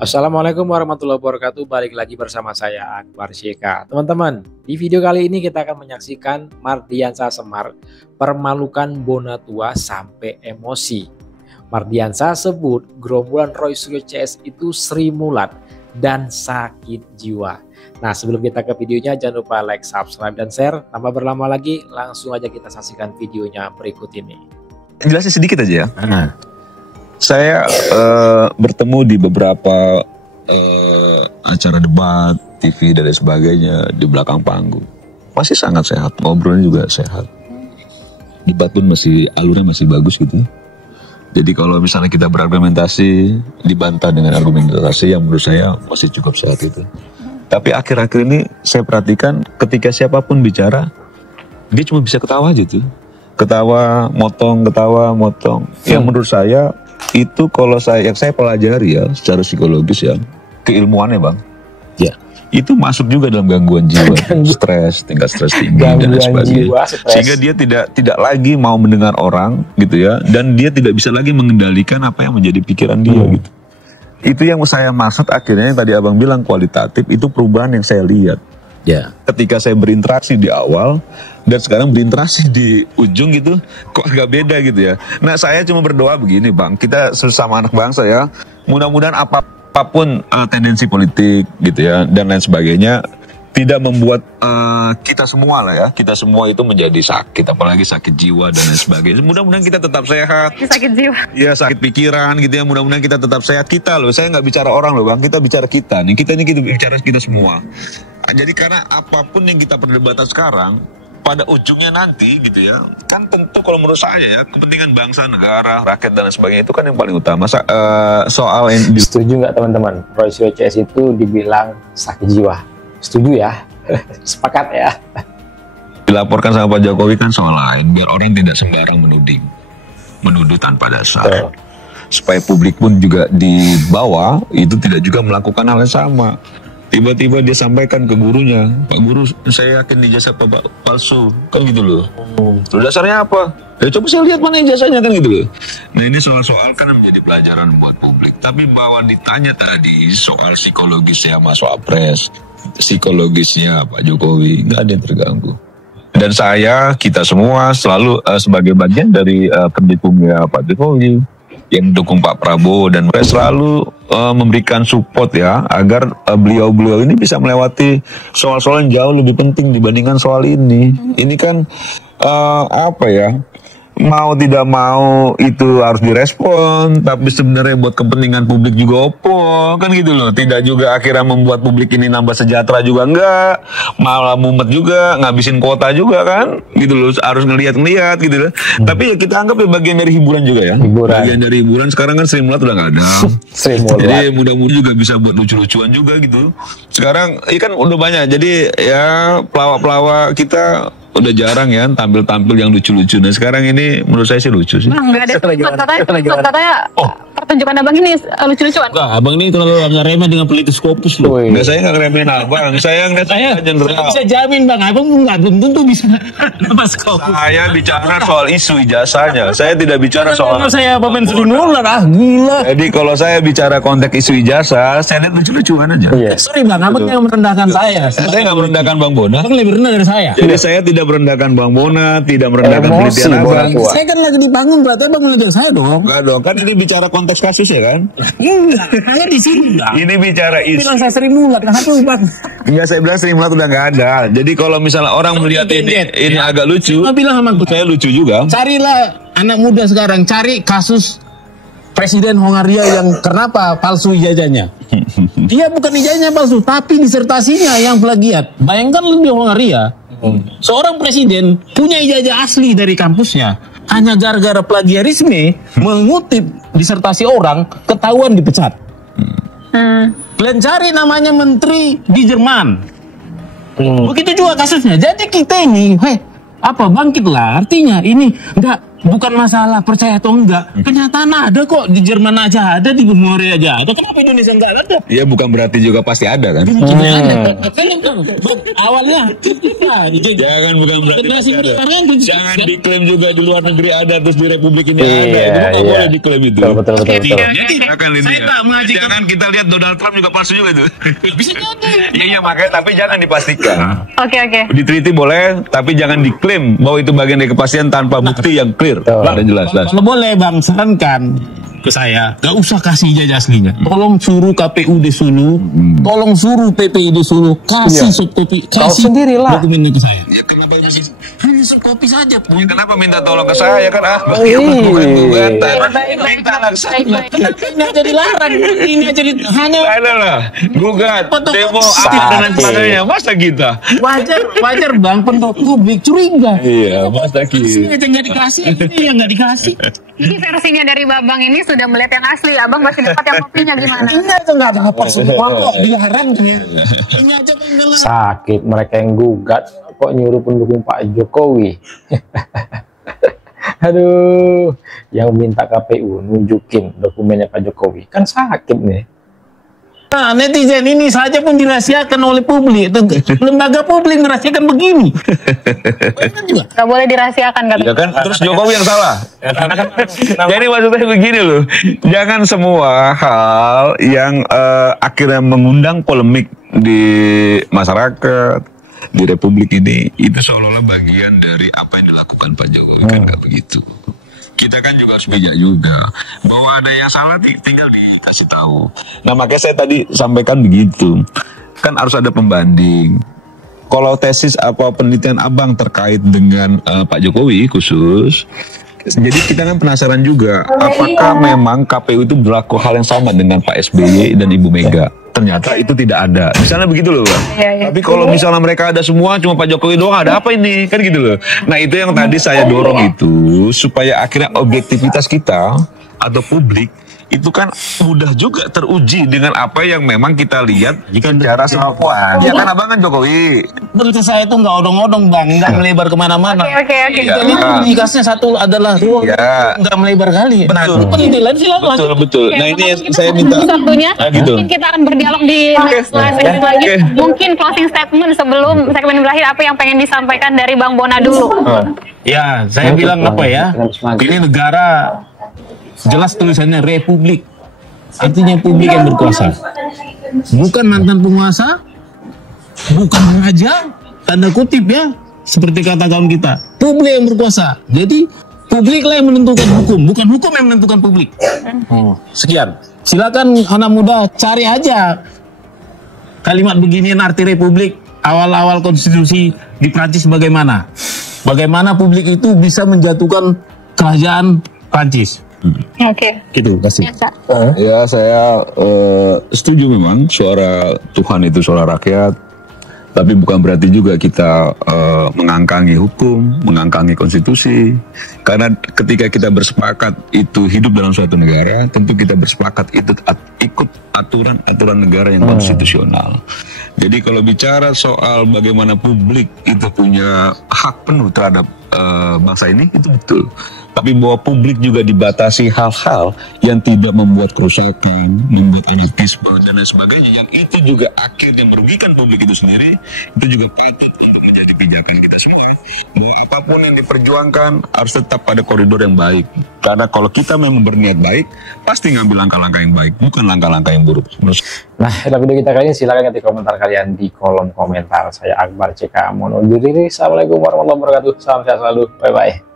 Assalamualaikum warahmatullahi wabarakatuh. Balik lagi bersama saya Akbar Syeka. Teman-teman, di video kali ini kita akan menyaksikan Mardiansah Semar permalukan Bona Tua sampai emosi. Mardiansah sebut gerombolan Roy Suryo CS itu Sri Mulat dan sakit jiwa. Nah, sebelum kita ke videonya jangan lupa like, subscribe, dan share. Tanpa berlama lagi, langsung aja kita saksikan videonya berikut ini. Jelasin sedikit aja ya. Saya bertemu di beberapa acara debat, TV dan lain sebagainya di belakang panggung. Masih sangat sehat, ngobrolnya juga sehat. Debat pun alurnya masih bagus gitu. Jadi kalau misalnya kita berargumentasi, dibantah dengan argumentasi yang menurut saya masih cukup sehat itu. Tapi akhir-akhir ini saya perhatikan ketika siapapun bicara, dia cuma bisa ketawa gitu. Ketawa, motong. Yang menurut saya itu kalau yang saya pelajari ya secara psikologis ya, keilmuannya bang, ya itu masuk juga dalam gangguan jiwa, stres, tingkat stres tinggi dan sebagainya, sehingga dia tidak lagi mau mendengar orang gitu ya, dan dia tidak bisa lagi mengendalikan apa yang menjadi pikiran dia gitu. Itu yang saya maksud akhirnya yang tadi abang bilang kualitatif, itu perubahan yang saya lihat. Ya. Ketika saya berinteraksi di awal dan sekarang berinteraksi di ujung gitu, kok agak beda gitu ya. Nah, saya cuma berdoa begini bang, kita sesama anak bangsa ya, mudah-mudahan apapun tendensi politik gitu ya dan lain sebagainya tidak membuat kita semua lah ya, kita semua itu menjadi sakit, apalagi sakit jiwa dan lain sebagainya. Mudah-mudahan kita tetap sehat. Sakit jiwa. Ya, sakit pikiran gitu ya. Mudah-mudahan kita tetap sehat. Kita loh, saya nggak bicara orang loh bang, kita bicara kita nih. Kita bicara kita semua. Jadi karena apapun yang kita perdebatkan sekarang, pada ujungnya nanti gitu ya, kan tentu kalau menurut saya ya, kepentingan bangsa, negara, rakyat dan lain sebagainya itu kan yang paling utama. Soal yang setuju nggak teman-teman? Roy Suryo CS itu dibilang sakit jiwa. Setuju ya? Sepakat ya? Dilaporkan sama Pak Jokowi kan soal lain, biar orang tidak sembarang menuduh tanpa dasar. Supaya publik pun juga di bawah itu tidak juga melakukan hal yang sama. Tiba-tiba dia sampaikan ke gurunya, Pak Guru, saya yakin ijazah Bapak palsu, kan gitu loh. Lalu dasarnya apa? Ya coba saya lihat mana ijazahnya, kan gitu loh. Nah, ini soal-soal kan menjadi pelajaran buat publik. Tapi bahwa ditanya tadi soal psikologisnya Mas Wapres, psikologisnya Pak Jokowi, nggak ada yang terganggu. Dan kita semua selalu sebagai bagian dari pendukungnya Pak Jokowi, yang mendukung Pak Prabowo, dan mereka selalu memberikan support ya agar beliau-beliau ini bisa melewati soal-soal yang jauh lebih penting dibandingkan soal ini. Ini kan apa ya, mau tidak mau itu harus direspon, tapi sebenarnya buat kepentingan publik juga kan gitu loh. Tidak juga akhirnya membuat publik ini nambah sejahtera juga enggak, malah mumet juga, ngabisin kuota juga kan gitu loh, harus ngelihat gitu loh. Tapi ya kita anggap ya bagian dari hiburan juga ya. Bagian dari hiburan. Sekarang kan Sri Mulat udah nggak ada. Jadi mudah-mudahan juga bisa buat lucu-lucuan juga gitu. Sekarang kan udah banyak, jadi ya pelawak-pelawak kita udah jarang ya tampil-tampil yang lucu-lucu. Nah, sekarang ini menurut saya sih lucu sih. Enggak ada. Katanya pertunjukan abang ini lucu-lucuan. Enggak, abang ini terlalu remeh dengan Politskopus loh. Enggak, saya nggak ngeremehin abang. Saya ngeliat saya bisa jamin bang, abang nggak belum tentu bisa dapat Skopus. Saya bicara soal isu ijazahnya. Saya tidak bicara soal. Saya pemain Sri Mulat, gila. Jadi kalau saya bicara konteks isu ijazah, saya lihat lucu-lucuan aja. Sorry bang, abang yang merendahkan saya. Saya nggak merendahkan Bang Bona. Abang lebih rendah dari saya. Jadi saya tidak merendahkan Bang Bona, tidak merendahkan penelitian abang. Saya kan lagi dibangun, berarti abang menunjuk saya dong. Enggak dong, kan ini bicara konteks kasus ya kan? Enggak, saya di sini bang. Ini bicara isu. Bilang saya Sri Mulat, kenapa bang? Enggak, saya bilang Sri Mulat udah nggak ada. Jadi kalau misalnya orang melihat ini agak lucu, bilang sama saya lucu juga. Carilah anak muda sekarang, cari kasus Presiden Hongaria yang kenapa palsu ijazahnya. Dia bukan ijazahnya palsu, tapi disertasinya yang plagiat. Bayangkan di Hongaria, seorang presiden punya ijazah asli dari kampusnya, hanya gara-gara plagiarisme mengutip disertasi orang, ketahuan dipecat. Kalian cari namanya menteri di Jerman. Begitu juga kasusnya. Jadi kita ini, bangkitlah. Artinya ini bukan masalah percaya atau enggak. Kenyataan ada kok, di Jerman aja ada, di Hungaria aja ada. Kenapa Indonesia enggak ada? Ya bukan berarti juga pasti ada kan? Awalnya Jangan bukan berarti pasti ada. Jangan Jangan diklaim juga di luar negeri ada terus di Republik ini Iya, ada. Itu nggak iya. boleh diklaim itu. Betul. Jadi akan ini. Saya tak mengajikan. Jangan kita lihat Donald Trump juga palsu juga itu. bisa jadi. Iya makanya tapi jangan dipastikan. Oke. Diteliti boleh, tapi jangan diklaim bahwa itu bagian dari kepastian tanpa bukti yang clear. Ada jelas. Kalau boleh Bang, sarankan ke saya, gak usah kasih ijazah aslinya. Tolong suruh KPU di Sulu, tolong suruh PPI di Sulu, kasih soft copy, Kau kasih sendirilah. dokumennya ke saya. Ya, kenapa masih? Hanya soft copy saja. Ya, kenapa minta tolong ke saya kan? iya. Bukan gugatan. Baik. Minta langsung. Ini aja dilarang, ini aja hanya Ada lah, gugat, demo, aktif dan lain sebagainya. Masa kita? wajar Bang, penduduk publik curiga. Iya, masa Ini kita? aja nggak dikasih, ini yang nggak dikasih. Ini versinya dari Babang ini sudah melihat yang asli. Abang masih dapat yang kopinya gimana? Ini aja nggak dapat semua kok, dilarang. Ini aja Bang dilarang. Sakit mereka yang gugat kok nyuruh pendukung Pak Jokowi. Aduh, yang minta KPU nunjukin dokumennya Pak Jokowi kan sakit nih. Nah, netizen ini saja pun dirahasiakan oleh publik. Lembaga publik merahasiakan begini. Benar juga. Gak boleh dirahasiakan Ya katanya. kan, terus Jokowi yang salah. Jadi maksudnya begini loh, jangan semua hal yang akhirnya mengundang polemik di masyarakat, di Republik ini, itu seolah-olah bagian dari apa yang dilakukan Pak Jokowi. Kan nggak begitu. Kita kan juga harus bijak juga bahwa ada yang salah tinggal dikasih tahu. Nah makanya saya tadi sampaikan begitu, kan harus ada pembanding. Kalau tesis apa penelitian abang terkait dengan Pak Jokowi khusus, jadi kita kan penasaran juga, apakah memang KPU itu berlaku hal yang sama dengan Pak SBY dan Ibu Mega? Ternyata itu tidak ada. Misalnya begitu loh, Bang. Iya. Tapi kalau misalnya mereka ada semua, cuma Pak Jokowi doang, ada apa ini? Kan gitu loh. Nah itu yang tadi saya dorong itu, supaya akhirnya objektivitas kita atau publik itu kan mudah juga teruji dengan apa yang memang kita lihat secara semua. Ya kan abang kan Jokowi. Berita saya itu nggak odong-odong Bang, nggak melebar kemana-mana. Oke. Iya. Jadi indikasinya satu adalah Ya. nggak melebar kali. Betul. Penelitian silakan. Betul. Oke, Nah ini Babang, yang kita saya sudah minta. habis waktunya. Nah, gitu. Mungkin kita akan berdialog di next segmen lagi. Oke. Mungkin closing statement sebelum segmen berakhir, apa yang pengen disampaikan dari Bang Bona dulu? Ya, saya bilang apa ya? Ini negara jelas tulisannya Republik. Artinya publik yang berkuasa. Bukan mantan penguasa, bukan raja, tanda kutip ya, seperti kata kawan kita. Publik yang berkuasa. Jadi publiklah yang menentukan hukum, bukan hukum yang menentukan publik. Sekian. Silakan anak muda cari aja kalimat beginian arti republik awal-awal konstitusi di Prancis bagaimana. Bagaimana publik itu bisa menjatuhkan kerajaan Prancis. Oke. Gitu, kasih. Biasa. Ya saya setuju memang suara Tuhan itu suara rakyat, tapi bukan berarti juga kita mengangkangi hukum, mengangkangi konstitusi. Karena ketika kita bersepakat itu hidup dalam suatu negara, tentu kita bersepakat itu ikut aturan-aturan negara yang konstitusional. Jadi kalau bicara soal bagaimana publik itu punya hak penuh terhadap bangsa ini, itu betul. Tapi bahwa publik juga dibatasi hal-hal yang tidak membuat kerusakan, membuat anarkisme dan lain sebagainya, yang itu juga akhirnya merugikan publik itu sendiri, itu juga patut untuk menjadi pijakan kita semua. Bahwa apapun yang diperjuangkan harus tetap pada koridor yang baik. Karena kalau kita memang berniat baik, pasti ngambil langkah-langkah yang baik, bukan langkah-langkah yang buruk. Nah, dalam video kita kali ini silakan ketik komentar kalian di kolom komentar. Saya Akbar CK mohon undur diri. Assalamualaikum warahmatullahi wabarakatuh. Salam sehat selalu. Bye bye.